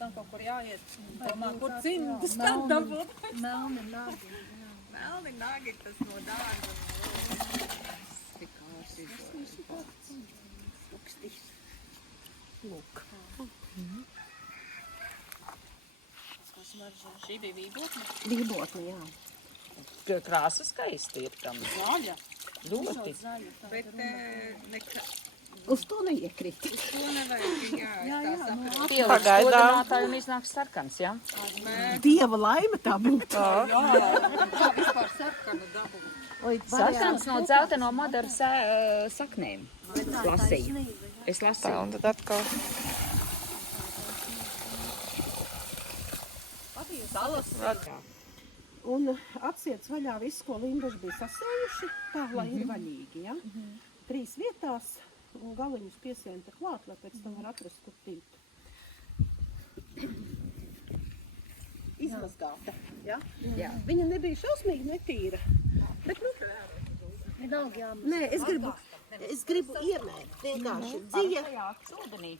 tam kaut kur jāiet. Domā, kur cimdus tad dabūt. Melni nagi. Melni nagi, tas no dārga. Tik kārtīgi. Lukstīs. Lūk. Šī bija vībotne? Vībotne, jā. Krāsa skaisti ir tam. Zaļa. Ļoti. Bet nekā... Uz to neiekrīt. Uz to nevajag, jā, tā sapratu. Pielikst kodinātāju un iznāks sarkans, jā? Dieva laime tā būtu. Jā, tā vispār sarkanu dabu. Sarkans no dzelteno madaru saknēm. Lasīju. Es Tā, lasīju. un tad atkal. Un apsiets vaļā visu, ko limbaži bija sasējuši, tā, lai ir vaļīgi, ja? 3 vietās, un galiņus piesienta klāt, lai pēc tam var atrast, kur tīt. Izmazgāta, ja? Jā. Viņa nebija šausmīgi netīra. Bet, nu, Vienalga jāmaz. nē, es gribu iemēt, vienkārši dzija, Ūdenī.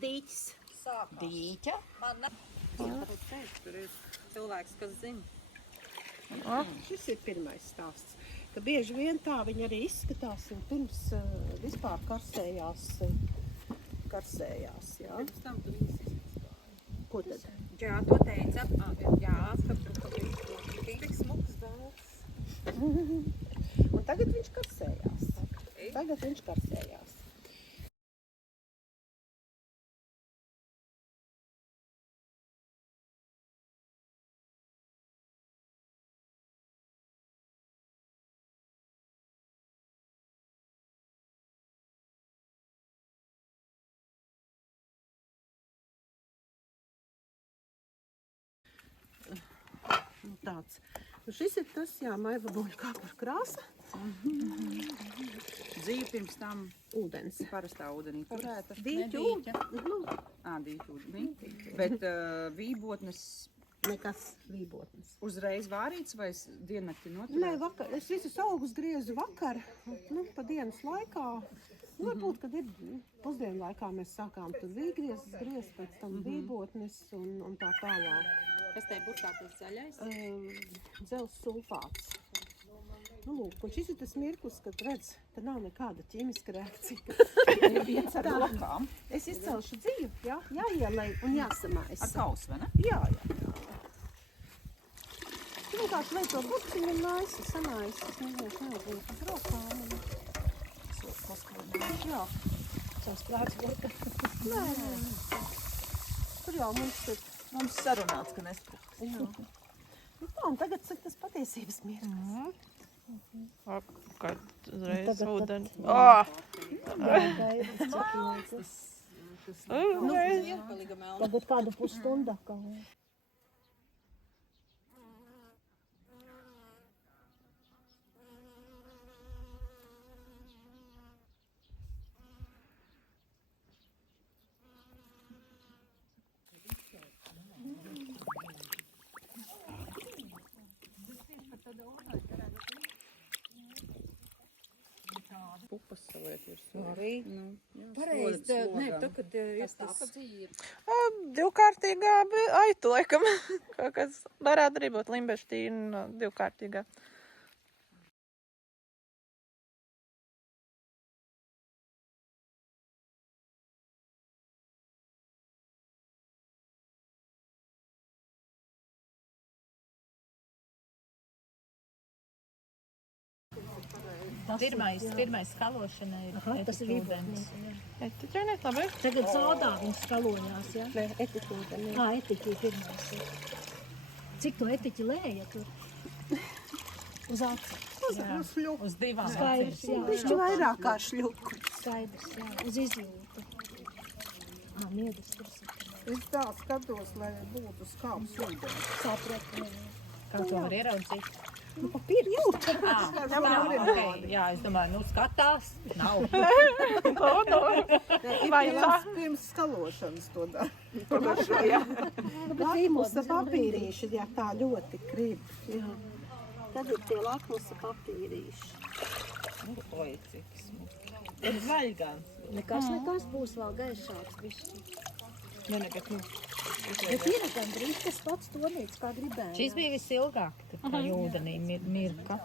dīķis. Dīķa. Man ne... Tāpēc teicu, tur ir cilvēks, kas zina. Šis ir pirmais stāsts, ka bieži vien tā viņa arī izskatās un pirms vispār karsējās, jā. Pirms tam tu viņas izskatās. Ko tad? Jā, to teica. Jā, ka tik smuks daudz. Un tagad viņš karsējās. Tāds. Nu, šis ir tas, jā, maivaboļu kāpuru krāsa. Dzīve pirms tam Ūdens. parastā ūdenī turēta. Dīķu. Nu, Dīķu ūdenī. Bet vībotnes nekas vībotnes. uzreiz vārīts vai diennakti Nē, noturēt? vakar. Es visus augus griezu vakar, nu, pa dienas laikā. Nu, varbūt, kad ir pusdienu laikā mēs sākām tur vīgriezes griezt, pēc tam vībotnes un tā tālāk. Kas te būtu tāds zaļais? Dzels sulfāts. Nu, lūk, un šis ir tas mirklis, kad redz, ka nav nekāda ķīmiska reakcija. Ar blokām. Es izcelšu dzīvi, jā, jāielej un jāsamais. Ar kausu, vai ne? Jā. Tu vienkārši lej to burciņu un maisi, samais. Es nevaru uz rokām. Jā. Savs plāts burka. Nē. Tur jau Mums sarunāts, ka nesprūks. jā. Nu tā, un tagad saka tas patiesības mirklis. Kad uzreiz ūdeni. Iepalīga melna. Tagad kādu pusstundu kā. Pupas saliek virsū. Arī. Pareizi, nē, tā, kad ir tas Divkārtīgā aitu, laikam. Kaut kas varētu arī būt limbeštīna divkārtīgā. Pirmais skalošana ir Tas ir ūdens. Etiķēniet, labi? Tagad sodā viņš skalojās, ja? Nē, etiķūdeni. Etiķi pirmais ir. Cik to etiķi lēja tur? Uz acu. uz divām Skaidrs, jā. Bišķi vairāk kā šļuku. Skaidrs, jā. Uz izjūtu. Miedas tur saka. Es tā skatos, lai būtu skāps ūdens. Sapratu, jā. Kā to var ieraudzīt? Nu, pa pirkstu. Jā, es domāju, nu skatās, nav. Pirms skalošanas to dara. Lakmusa papīrīši, ja tā ļoti grib. Jā. Tad ir tie lakmusa papīrīši. Oi, cik smuki. Ir zaļgans. Nekas būs vēl gaišāks, bišķi. Ne, bet nu. Bet ir gandrīz tas pats tonīts, kā gribēja. Šis bija visilgāk, tur tā ūdenī mirka.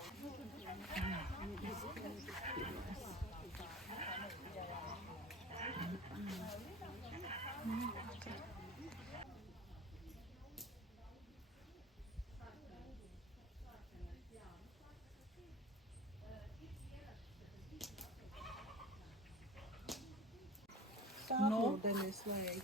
Sārnūdenis lej.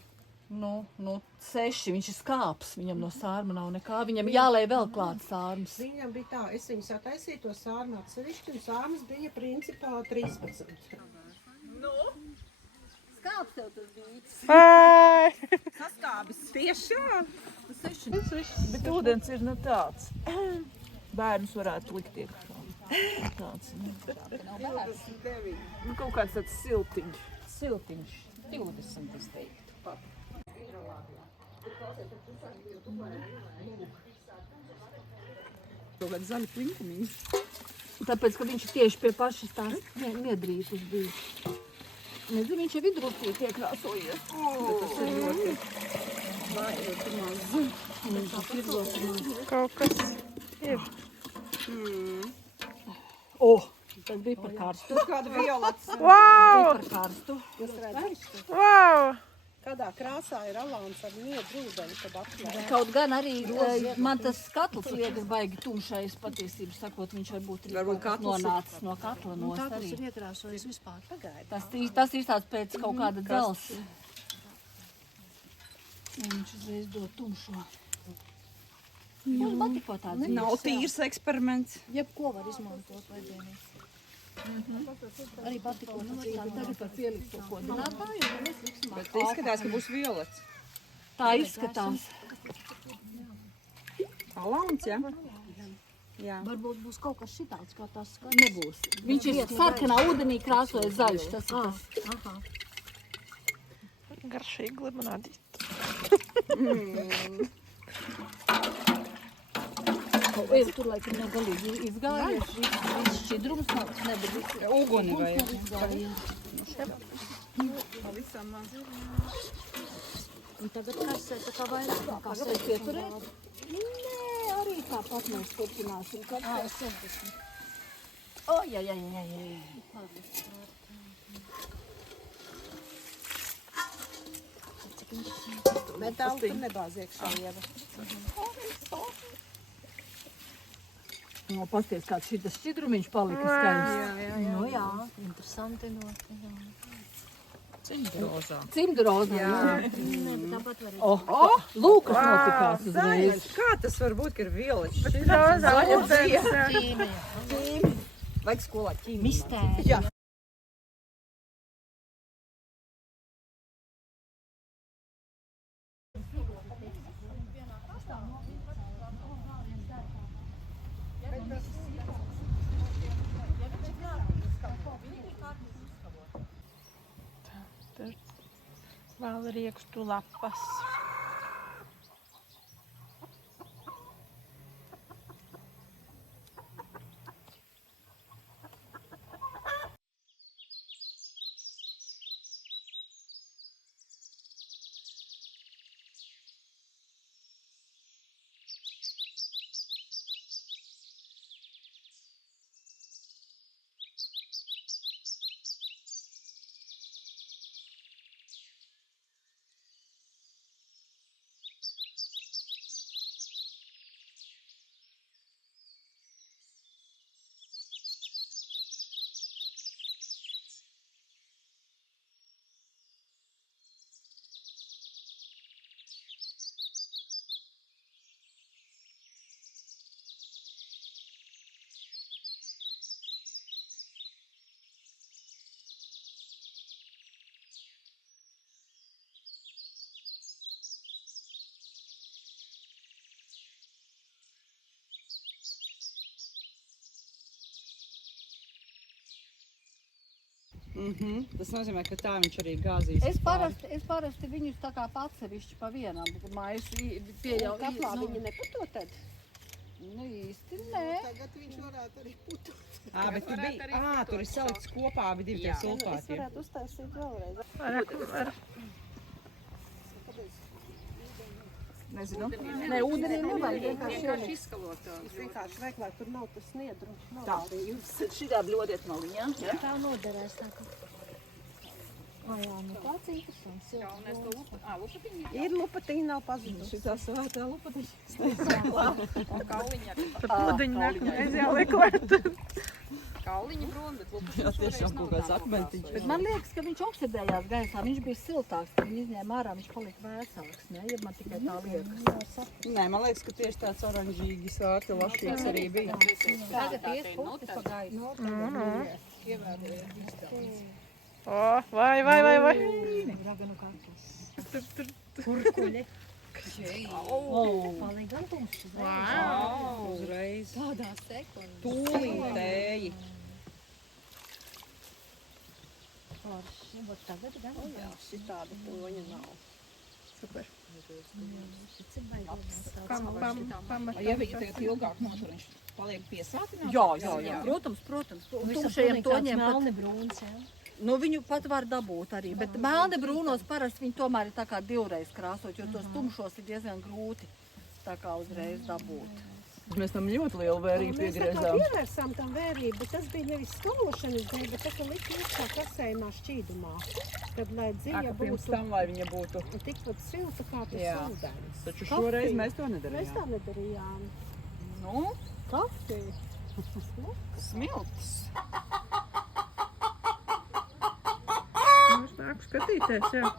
Nu, 6, viņš ir skāps, viņam no sārma nav nekā, viņam jālej vēl klāt sārmas. Viņam bija tā, es viņu sataisīju to sārmu atsevišķi, un sārmas bija principā 13. Skāps tev tas bija. Ai! Saskābis tiešām? 6. Bet ūdens ir tāds. Bērnus varētu likt iekšā. Tāds, kaut kāds tāds siltiņš. Siltiņš, 20 es teiktu. Kaut kāds zaļi plinkumiņš. Tāpēc, ka viņš tieši pie pašas tās niedrītes bija. Nezinu, viņš jau vidrūtīt iekrāsojies. Tas ir ļoti Kaut kas ir. Tas bija par karstu. Kāda violets. Wow! Par karstu. Jūs redzat, Wow! kādā krāsā ir alāns ar niedru ūdeni, kad atklāja. Kaut gan arī man tas katls liekas baigi tumšais, patiesību sakot, viņš varbūt nonācis no katla Tā nost tas arī. ir iekrāsojis vispār pagaida. Tas ir tāds pēc kaut kāda dzels. Viņš uzreiz dod tumšo. Jūs batiko tāds. Nav tīrs eksperiments. Jebko var izmantot vajadzēnīt. Arī patiko tas Tagad var pielikt to kodinātāju, un mēs liksim Bet izskatās, ka būs violets. Tā izskatās. Alauns, ja? Jā. Varbūt būs kaut kas šitāds, kā tas skats. Nebūs. Viņš ir sarkanā ūdenī krāsojas zaļš. Tas ir tas. Aha. Garšīgi limonādīt. Ir tur laikam negalīgi izgājies. Viss šķidrums nebūs. Uguni vai? Un tagad kasē tā kā vairāk kā kasē. Tagad pieturēt? Nē, arī tāpat mēs turpināsim. Es centīšu. Ojajajajajaj. Metālu tur nebāz iekšā ieva. No, pasties, kāds šitas šķidrumiņš palika skaists. Nu jā, interesanti ļoti. Cimdrozā. Cimdrozā, jā. Nē, bet tāpat var Lūk, kas notikās uzreiz. Kā tas var būt, ka ir violets? Rozā ūdens. ķīmija. Vajag skolā ķīmiju. Mistērija. Vēl riekstu lapas. Tas nozīmē, ka tā viņš arī gāzīs. Es parasti viņus tā kā atsevišķi pa vienam, bet mājas pieļauj. Kaplā viņi neputo tad? Nu īsti nē. Tagad viņš varētu arī putot. Bet tur bija, tur ir salikts kopā abi divi tie Es sulfāti. varētu uztaisīt vēlreiz. Var Nezinu. Nē, ūdenī nevajag vienkārši Vienkārši izskalot to. Es vienkārši vajag, lai tur nav tas niedru. Tā, šitā bļodiet maliņā. Ja? Tā noderēs tā kā. Jā, nu tāds interesants. Jā, un es to lupatiņu. Ir lupatiņa, nav pazudusi. Šitā svētā lupatiņa. Un kauliņa. Par pudiņu nākamreiz jāliek vērt. Kauliņa brūna, bet lupatiņa Jā, tiešām kaut kāds akmentiņš. Bet man liekas, ka viņš oksidējās gaisā, viņš bija siltāks, kad viņi izņēma ārā, viņš palika vēsāks, ne? Ja man tikai tā liekas. Nē, man liekas, ka tieši tāds oranžīgi svārti lašīgs arī bija. Tagad ies puķis pa gaisu. O, vai. Raganu kaktus. Kurkuļi. Palīgi gan tumšs. Uzreiz. Tādā sekundē. Tūlītēji. Forši. Būt tagad gan. Jā, šitāda toņa nav. Super. Cik baigās tāds. Pamatā. Ja viņa tagad ilgāk notur, viņš paliek piesātināts? Jā. Protams. Tumšajiem toņiem pat, melni brūns, jā. nu viņu pat var dabūt arī, bet melni brūnos parasti viņi tomēr ir tā kā divreiz krāsot, jo tos tumšos ir diezgan grūti tā kā uzreiz dabūt. Mēs tam ļoti lielu vērību Mēs tā kā piegriezām. pievērsām tam vērību, bet tas bija nevis skalošanas dēļ, bet tā kā lika iekšā kasējumā šķīdumā. Kad, lai Tā, dzīve ka pirms būtu tam, lai viņa būtu. tikpat silta kā tas Jā. ūdens. Taču šoreiz mēs to Mēs nedarījām. tā nedarījām. Nu, Kafija. smilts. Mums nāk skatīties, jā.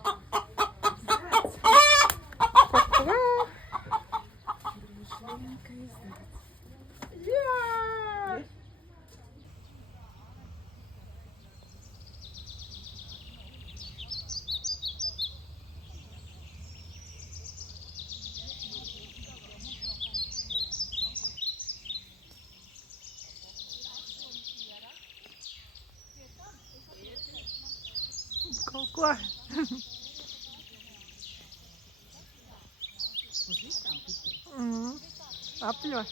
Kaut ko. Apļo.